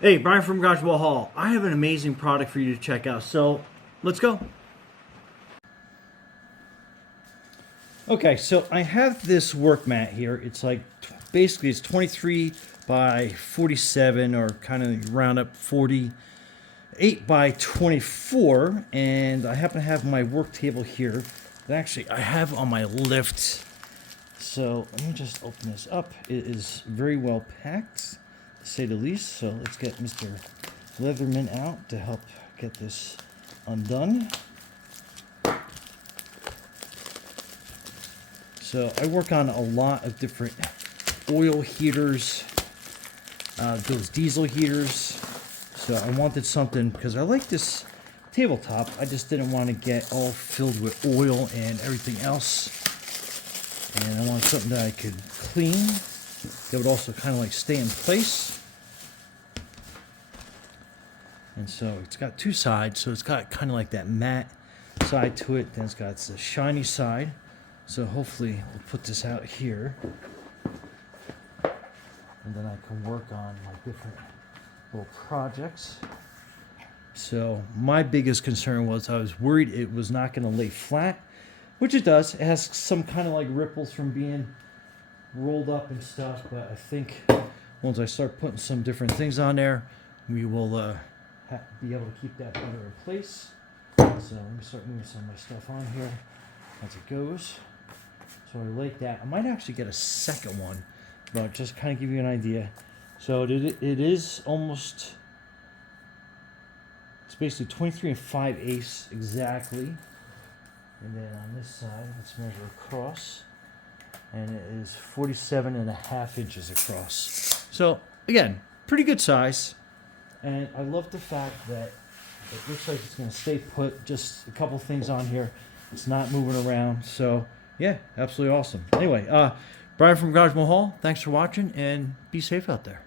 Hey, Brian from Garage Wall Hall. I have an amazing product for you to check out. So let's go. Okay, so I have this work mat here. It's like basically it's 23 by 47, or kind of round up 48 by 24, and I happen to have my work table here that actually I have on my lift. So let me just open this up. It is very well packed, to say the least. So let's get Mr. Leatherman out to help get this undone. So I work on a lot of different oil heaters, those diesel heaters. So I wanted something, because I like this tabletop. I just didn't want to get all filled with oil and everything else. And I wanted something that I could clean, that would also kind of like stay in place. And so it's got two sides. So it's got kind of like that matte side to it. Then it's got the shiny side. So hopefully we'll put this out here. And then I can work on my different little projects. So my biggest concern was I was worried it was not going to lay flat, which it does. It has some kind of like ripples from being rolled up and stuff, but I think once I start putting some different things on there, we will be able to keep that better in place. So let me start moving some of my stuff on here as it goes. So I like that. I might actually get a second one, but just kind of give you an idea. So it is almost, it's basically 23 and 5/8 exactly. And then on this side, let's measure across. And it is 47 and a half inches across. So again, pretty good size. And I love the fact that it looks like it's going to stay put. Just a couple things on here. It's not moving around. So yeah, absolutely awesome. Anyway, Brian from Garage Hall, thanks for watching, and be safe out there.